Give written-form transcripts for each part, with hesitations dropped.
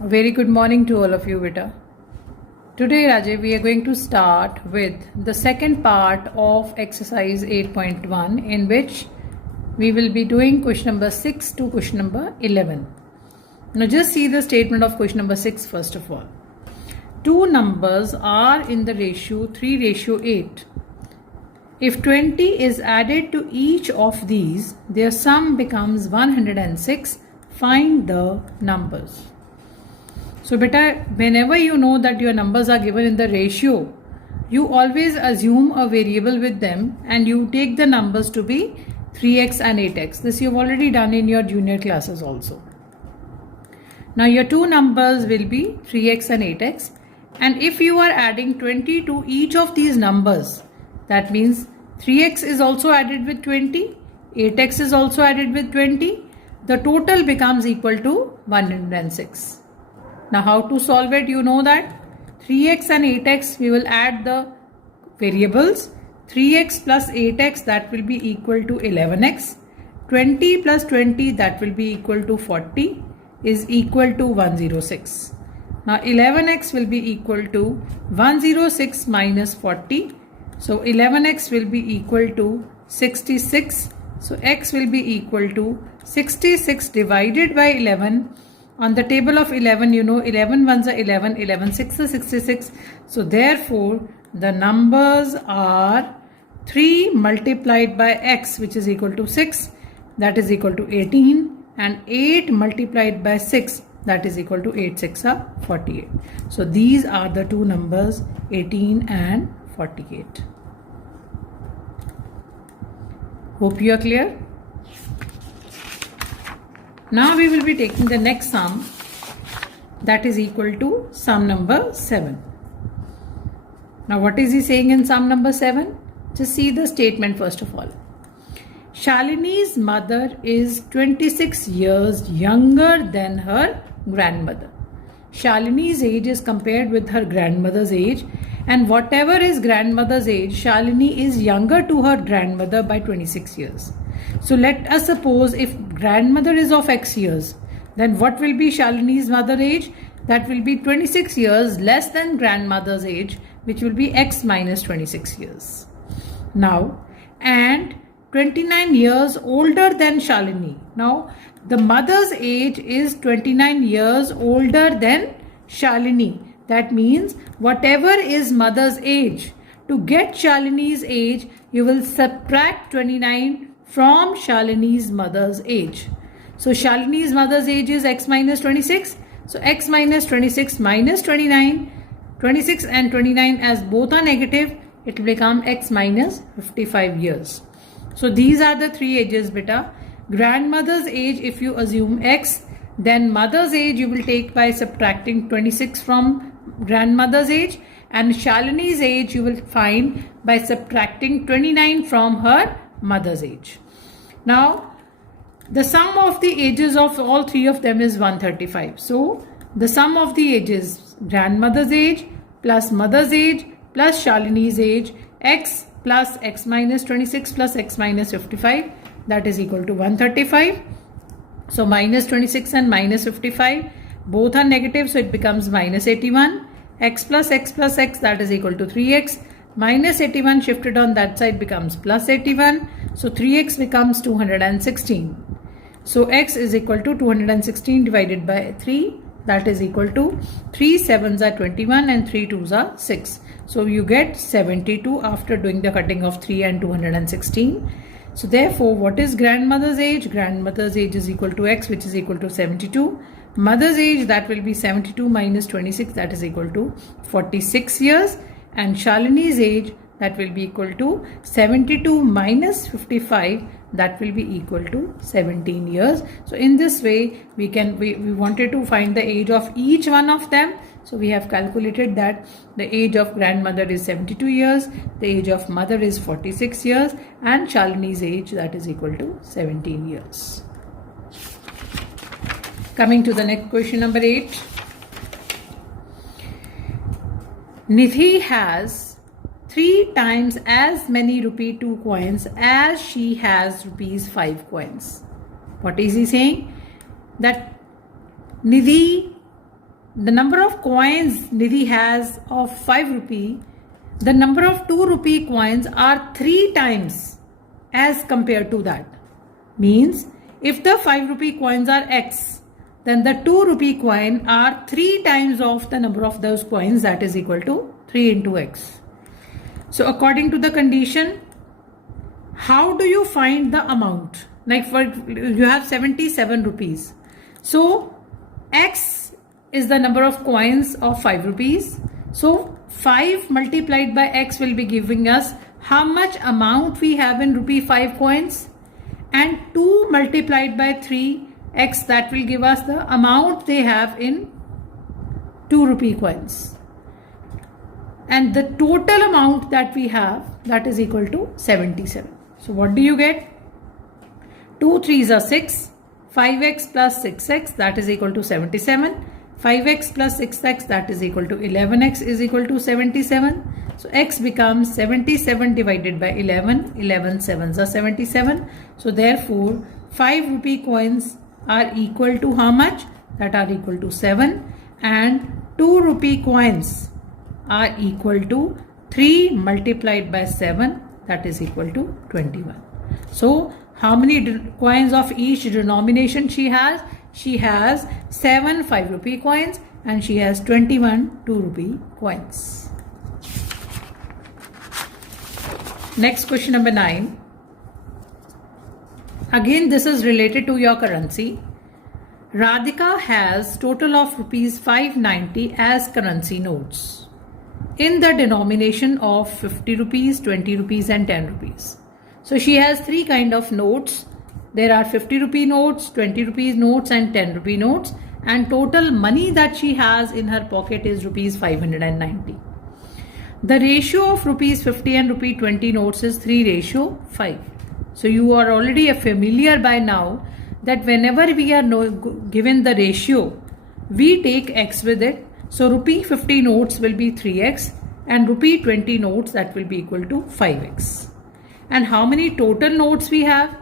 A very good morning to all of you, beta. Today, Rajay, we are going to start with the second part of exercise 8.1, in which we will be doing question number 6 to question number 11. Now, just see the statement of question number 6 first of all. Two numbers are in the ratio 3:8. If 20 is added to each of these, their sum becomes 106. Find the numbers. So beta, whenever you know that your numbers are given in the ratio, you always assume a variable with them and you take the numbers to be 3x and 8x. This you've already done in your junior classes also. Now your two numbers will be 3x and 8x, and if you are adding 20 to each of these numbers, that means 3x is also added with 20, 8x is also added with 20, the total becomes equal to 106. Now how to solve it? You know that 3x and 8x, we will add the variables. 3x plus 8x, that will be equal to 11x. 20 plus 20, that will be equal to 40, is equal to 106. Now 11x will be equal to 106 minus 40. So 11x will be equal to 66. So x will be equal to 66 divided by 11. On the table of 11, you know 11 ones are 11, 11 6 is 66. So therefore, the numbers are 3 multiplied by x, which is equal to 6, that is equal to 18, and 8 multiplied by 6, that is equal to 8 6 are 48. So these are the two numbers, 18 and 48. Hope you are clear. Now we will be taking the next sum, that is equal to sum number 7. Now what is he saying in sum number 7? Just see the statement first of all. Shalini's mother is 26 years younger than her grandmother. Shalini's age is compared with her grandmother's age, and whatever is grandmother's age, Shalini is younger to her grandmother by 26 years. So let us suppose if grandmother is of x years, then what will be Shalini's mother age? That will be 26 years less than grandmother's age, which will be x minus 26 years. Now, and 29 years older than Shalini. Now, the mother's age is 29 years older than Shalini. That means whatever is mother's age, to get Shalini's age, you will subtract 29 from Shalini's mother's age. So Shalini's mother's age is x minus 26. So x minus 26 minus 29. 26 and 29 as both are negative, it will become x minus 55 years. So these are the three ages, beta. Grandmother's age, if you assume x, then mother's age you will take by subtracting 26 from grandmother's age, and Shalini's age you will find by subtracting 29 from her mother's age. Now, the sum of the ages of all three of them is 135. So, the sum of the ages, grandmother's age plus mother's age plus Shalini's age, x plus x minus 26 plus x minus 55, that is equal to 135. So, minus 26 and minus 55, both are negative, so it becomes minus 81. X plus x, that is equal to 3x. Minus 81 shifted on that side becomes plus 81. So 3x becomes 216. So x is equal to 216 divided by 3. That is equal to 3 7s are 21 and 3 2s are 6. So you get 72 after doing the cutting of 3 and 216. So therefore, what is grandmother's age? Grandmother's age is equal to x, which is equal to 72. Mother's age, that will be 72 minus 26, that is equal to 46 years. And Shalini's age, that will be equal to 72 minus 55, that will be equal to 17 years. So in this way, we wanted to find the age of each one of them. So we have calculated that the age of grandmother is 72 years, the age of mother is 46 years, and Shalini's age, that is equal to 17 years. Coming to the next question number 8. Nidhi has 3 times as many rupee 2 coins as she has rupees 5 coins. What is he saying? That Nidhi the number of coins Nidhi has of 5 rupee, the number of 2 rupee coins are 3 times as compared to that. Means if the 5 rupee coins are X, then the 2 rupee coin are 3 times of the number of those coins, that is equal to 3 into X. So according to the condition, how do you find the amount? Like for you have 77 rupees. So X is the number of coins of 5 rupees. So 5 multiplied by X will be giving us how much amount we have in rupee 5 coins, and 2 multiplied by 3x, that will give us the amount they have in 2 rupee coins. And the total amount that we have, that is equal to 77. So what do you get? 2 3s are 6, 5x plus 6x, that is equal to 77. 5x plus 6x, that is equal to 11x is equal to 77. So x becomes 77 divided by 11. 11 7s are 77. So therefore 5 rupee coins are equal to how much? That are equal to 7, and 2 rupee coins are equal to 3 multiplied by 7, that is equal to 21. So how many coins of each denomination she has? She has 7 5 rupee coins and she has 21 2 rupee coins. Next question number 9. Again, this is related to your currency. Radhika has total of rupees 590 as currency notes in the denomination of 50 rupees, 20 rupees and 10 rupees. So she has 3 kind of notes. There are 50 rupee notes, 20 rupees notes and 10 rupee notes, and total money that she has in her pocket is rupees 590. The ratio of rupees 50 and rupee 20 notes is 3:5. So you are already familiar by now that whenever we are given the ratio, we take x with it. So rupee 50 notes will be 3x and rupee 20 notes, that will be equal to 5x. And how many total notes we have?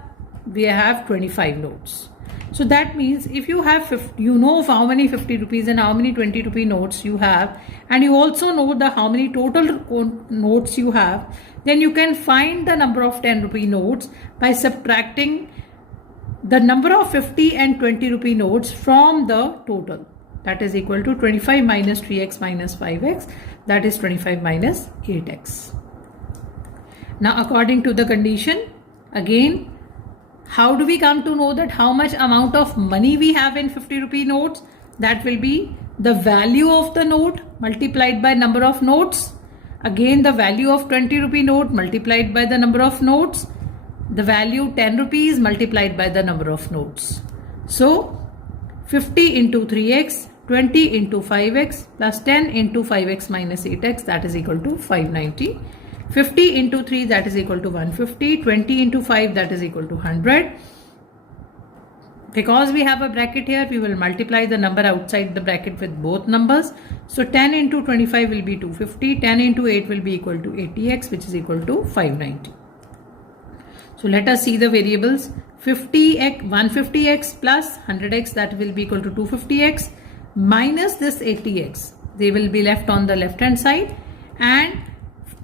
We have 25 notes. So that means if you have 50, you know of how many 50 rupees and how many 20 rupee notes you have, and you also know the how many total notes you have, then you can find the number of 10 rupee notes by subtracting the number of 50 and 20 rupee notes from the total. That is equal to 25 minus 3x minus 5x, that is 25 minus 8x. Now according to the condition, again, how do we come to know that how much amount of money we have in 50 rupee notes? That will be the value of the note multiplied by number of notes. Again, the value of 20 rupee note multiplied by the number of notes. The value 10 rupees multiplied by the number of notes. So 50 into 3x, 20 into 5x plus 10 into 5x minus 8x, that is equal to 590. 50 into 3, that is equal to 150. 20 into 5, that is equal to 100. Because we have a bracket here, we will multiply the number outside the bracket with both numbers. So 10 into 25 will be 250. 10 into 8 will be equal to 80x, which is equal to 590. So let us see the variables. 50x, 150x plus 100x, that will be equal to 250x, minus this 80x. They will be left on the left hand side, and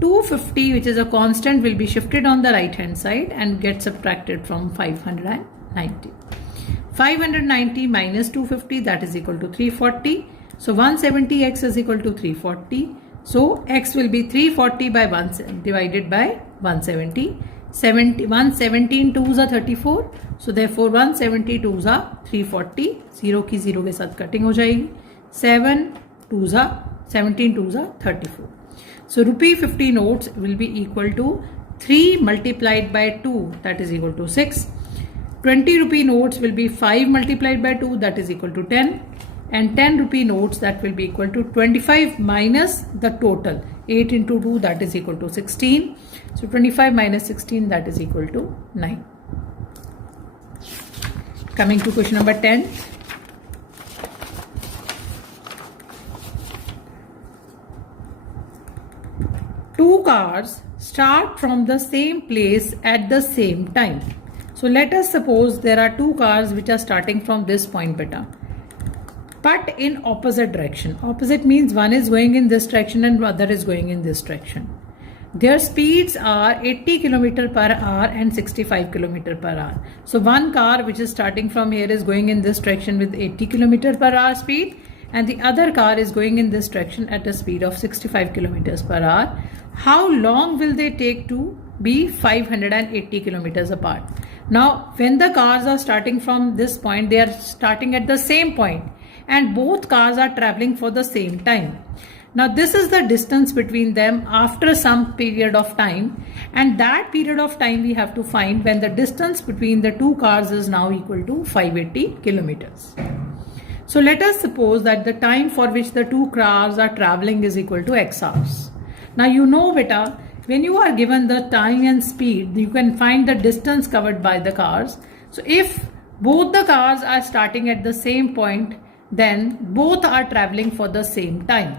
250, which is a constant, will be shifted on the right hand side and get subtracted from 590. 590 minus 250, that is equal to 340. So 170x is equal to 340. So x will be 340 by 1 divided by 170. 117 2s are 34. So therefore 170 2s are 340. 0 की 0 के साथ cutting हो जाएगी. 17 2s are 34. So rupee 50 notes will be equal to 3 multiplied by 2, that is equal to 6. 20 rupee notes will be 5 multiplied by 2, that is equal to 10. And 10 rupee notes, that will be equal to 25 minus the total. 8 into 2, that is equal to 16. So 25 minus 16, that is equal to 9. Coming to question number 10. Two cars start from the same place at the same time. So let us suppose there are two cars which are starting from this point beta. but in opposite direction. Opposite means one is going in this direction and other is going in this direction. Their speeds are 80 km per hour and 65 km per hour. So one car which is starting from here is going in this direction with 80 km per hour speed, and the other car is going in this direction at a speed of 65 km per hour. How long will they take to be 580 kilometers apart? Now, when the cars are starting from this point, they are starting at the same point, and both cars are traveling for the same time. Now, this is the distance between them after some period of time, and that period of time we have to find when the distance between the two cars is now equal to 580 kilometers. So let us suppose that the time for which the two cars are traveling is equal to x hours. Now you know beta, when you are given the time and speed, you can find the distance covered by the cars. So if both the cars are starting at the same point, then both are traveling for the same time.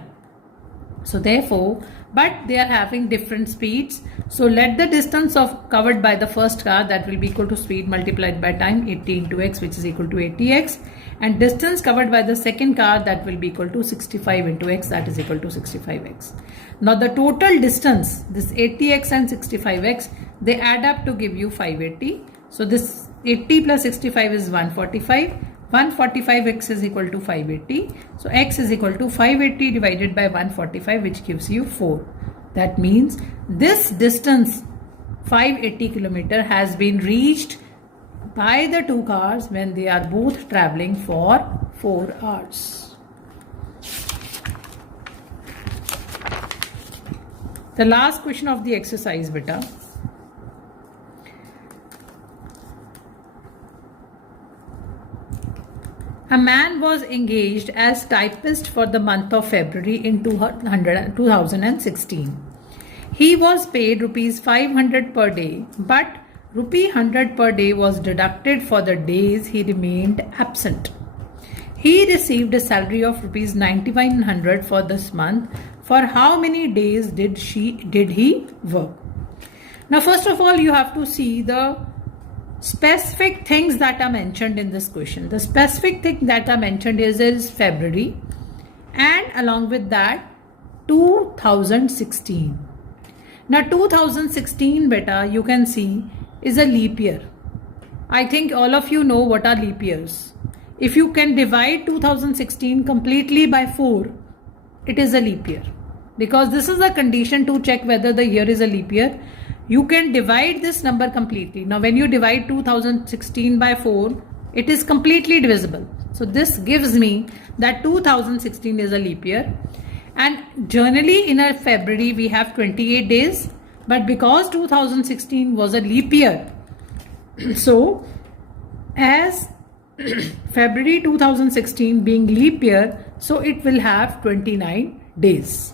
So therefore, but they are having different speeds. So let the distance of covered by the first car, that will be equal to speed multiplied by time, 80 into x, which is equal to 80x, and distance covered by the second car, that will be equal to 65 into x, that is equal to 65x. Now the total distance, this 80x and 65x, they add up to give you 580. So this 80 plus 65 is 145. 145x is equal to 580. So x is equal to 580 divided by 145, which gives you 4. That means this distance 580 kilometer has been reached by the two cars when they are both traveling for 4 hours. The last question of the exercise, beta. A man was engaged as typist for the month of February in 2016. He was paid rupees 500 per day, but rupee 100 per day was deducted for the days he remained absent. He received a salary of rupees 9100 for this month. For how many days did he work? Now, first of all, you have to see the specific things that are mentioned in this question. The specific thing that are mentioned is February, and along with that 2016. Now 2016 beta, you can see, is a leap year. I think all of you know what are leap years. If you can divide 2016 completely by 4, it is a leap year, because this is a condition to check whether the year is a leap year. You can divide this number completely. Now when you divide 2016 by 4, it is completely divisible. So this gives me that 2016 is a leap year. And generally in a February we have 28 days, but because 2016 was a leap year, so as February 2016 being leap year, so it will have 29 days.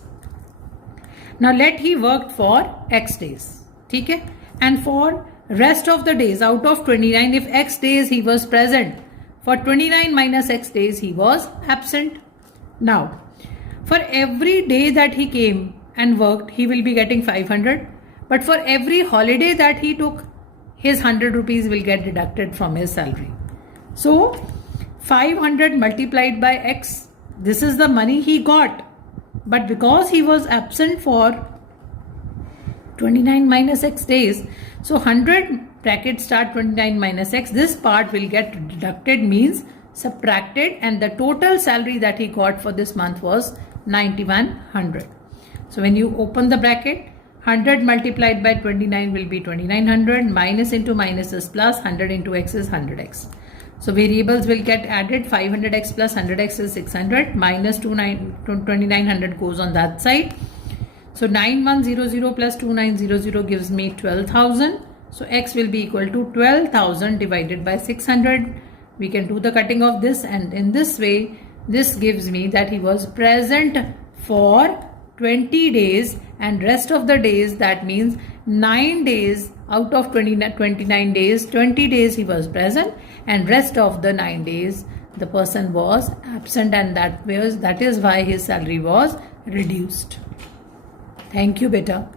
Now let he worked for X days. Okay? And for rest of the days out of 29, if X days he was present, for 29 minus X days he was absent. Now, for every day that he came and worked, he will be getting 500. But for every holiday that he took, his 100 rupees will get deducted from his salary. So, 500 multiplied by X, this is the money he got. But because he was absent for 29 minus X days, so 100 bracket start 29 minus X, this part will get deducted, means subtracted, and the total salary that he got for this month was 9100. So when you open the bracket, 100 multiplied by 29 will be 2900, minus into minus is plus, 100 into X is 100X. So variables will get added, 500X plus 100X is 600, minus 2900 goes on that side. So 9100 plus 2900 gives me 12,000. So X will be equal to 12,000 divided by 600. We can do the cutting of this, and in this way, this gives me that he was present for 20 days, and rest of the days, that means 9 days out of 29 days, 20 days he was present, and rest of the 9 days the person was absent, and that is why his salary was reduced. Thank you, beta.